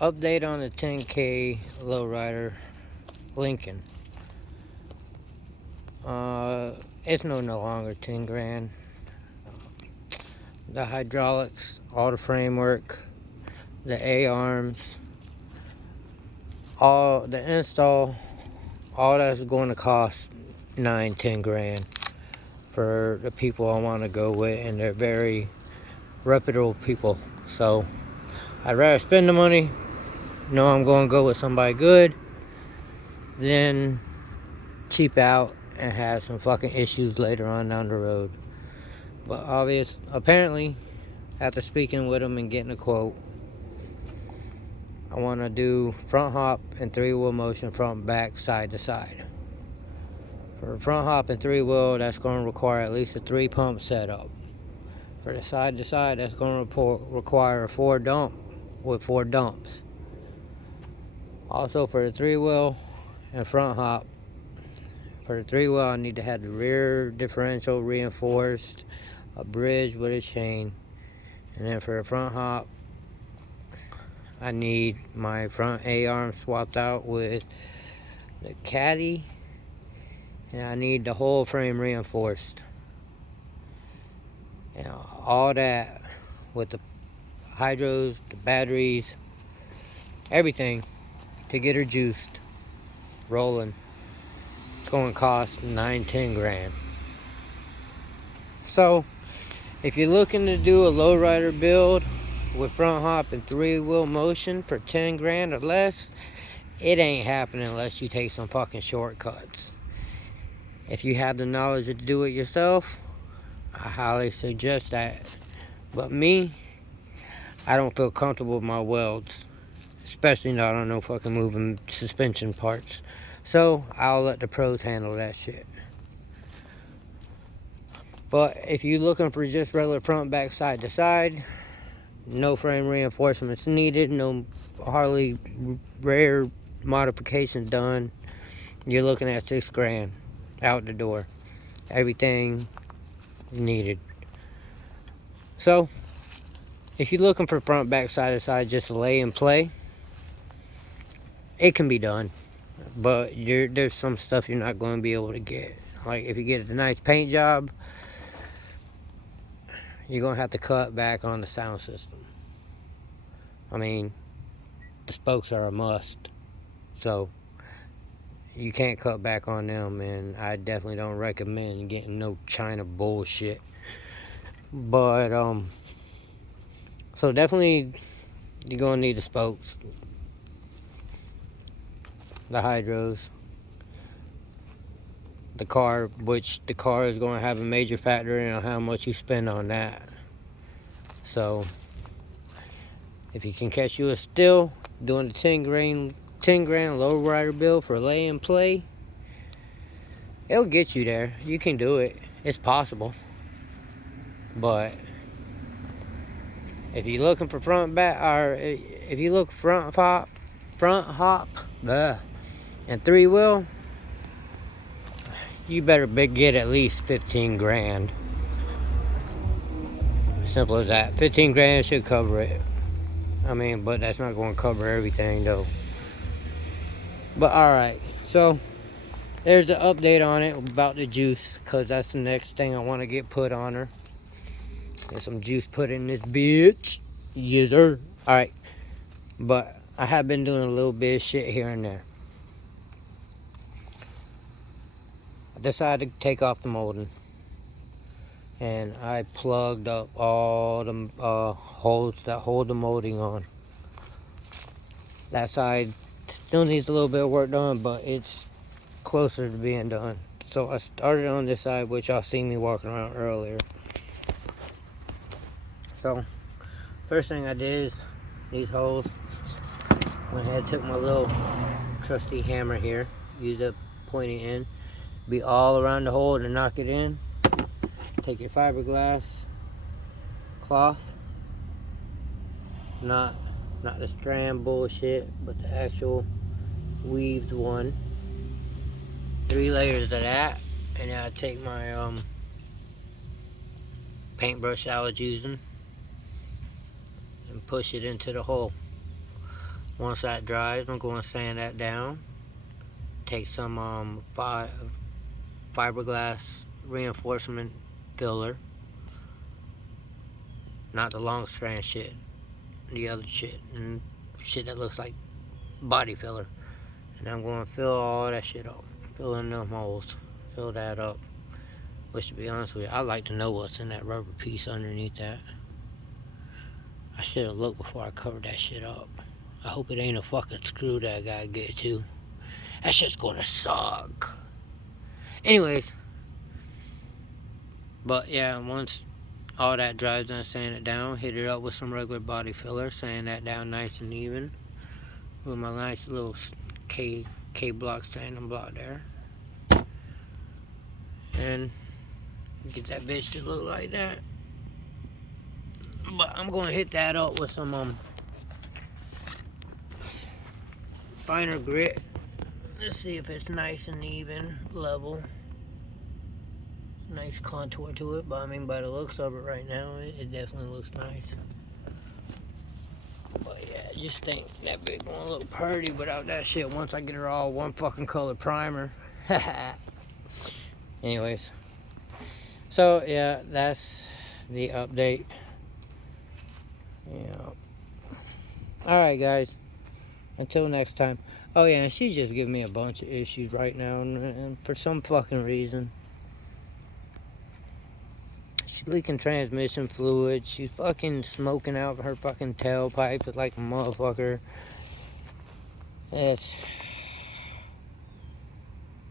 Update on the 10K Lowrider Lincoln. It's no longer 10 grand. The hydraulics, all the framework, the A-arms, all the install, all that's going to cost 9-10 grand for the people I want to go with, and they're very reputable people. So I'd rather spend the money, know I'm going to go with somebody good, than cheap out and have some fucking issues later on down the road. But apparently, after speaking with them and getting a quote, I want to do front hop and 3-wheel motion front, back, side to side. For front hop and 3-wheel, that's going to require at least a 3-pump setup. For the side to side, that's going to require a 4-dump with 4 dumps. Also, for the 3-wheel and front hop, for the 3-wheel, I need to have the rear differential reinforced, a bridge with a chain, and then for the front hop, I need my front A-arm swapped out with the caddy, and I need the whole frame reinforced. And all that with the hydros, the batteries, everything to get her juiced, rolling. It's going to cost 9-10 grand. So if you're looking to do a lowrider build with front hop and 3-wheel motion for 10 grand or less, it ain't happening unless you take some fucking shortcuts. If you have the knowledge to do it yourself, I highly suggest that. But me, I don't feel comfortable with my welds, especially not on no fucking moving suspension parts. So I'll let the pros handle that shit. But if you're looking for just regular front, back, side to side, no frame reinforcements needed, no hardly rare modifications done, you're looking at 6 grand out the door. Everything needed. So if you're looking for front, back, side to side, just lay and play, it can be done. But there's some stuff you're not going to be able to get. Like if you get a nice paint job, you're going to have to cut back on the sound system. I mean, the spokes are a must. So you can't cut back on them, and I definitely don't recommend getting no China bullshit. But so definitely you're gonna need the spokes, the hydros, the car, which the car is going to have a major factor in on how much you spend on that. So if you can catch you a steal doing the 10 grand lowrider build for lay and play, it'll get you there. You can do it. It's possible. But if you're looking for front, back, or if you look front hop, and 3-wheel, you better get at least 15 grand. Simple as that. 15 grand should cover it. I mean, but that's not going to cover everything though. But alright, so there's the update on it about the juice, because that's the next thing I want to get put on her. Get some juice put in this bitch. Yes sir. Alright, but I have been doing a little bit of shit here and there. I decided to take off the molding, and I plugged up all the holes that hold the molding on. That side still needs a little bit of work done, but it's closer to being done. So I started on this side, which y'all seen me walking around earlier. So first thing I did is these holes. Went ahead and took my little trusty hammer here, used up pointing end, be all around the hole to knock it in. Take your fiberglass cloth, not the strand bullshit, but the actual weaved one. 3 layers of that, and then I take my paintbrush I was using and push it into the hole. Once that dries, I'm going to sand that down. Take some fiberglass reinforcement filler. Not the long strand shit. The other shit. And shit that looks like body filler. And I'm going to fill all that shit up. Fill in them holes. Fill that up. Which, to be honest with you, I like to know what's in that rubber piece underneath that. I should have looked before I covered that shit up. I hope it ain't a fucking screw that I gotta get to. That shit's gonna suck. Anyways. But yeah, once all that dries, I sand it down. Hit it up with some regular body filler. Sand that down nice and even. With my nice little K block sanding block there. And get that bitch to look like that. But I'm gonna hit that up with some finer grit. Let's see if it's nice and even, level. Nice contour to it, but I mean by the looks of it right now, it definitely looks nice. But yeah, I just think that big one look pretty without that shit once I get her all one fucking color primer. Anyways. So yeah, that's the update. Yeah. Alright guys. Until next time. Oh yeah, and she's just giving me a bunch of issues right now, and for some fucking reason. She's leaking transmission fluid. She's fucking smoking out her fucking tailpipe like a motherfucker. It's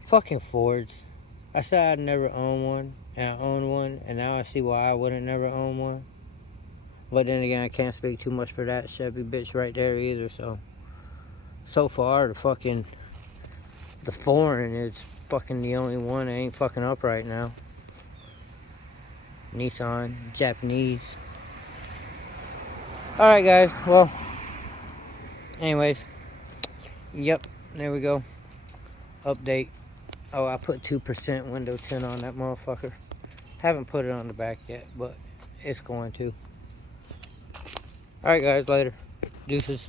fucking Fords. I said I'd never own one, and I owned one, and now I see why I wouldn't never own one. But then again, I can't speak too much for that Chevy bitch right there either, so far, the foreign is fucking the only one that ain't fucking up right now. Nissan, Japanese. Alright guys, well, anyways, yep, there we go. Update. Oh, I put 2% window tint on that motherfucker. Haven't put it on the back yet, but it's going to. Alright guys, later. Deuces.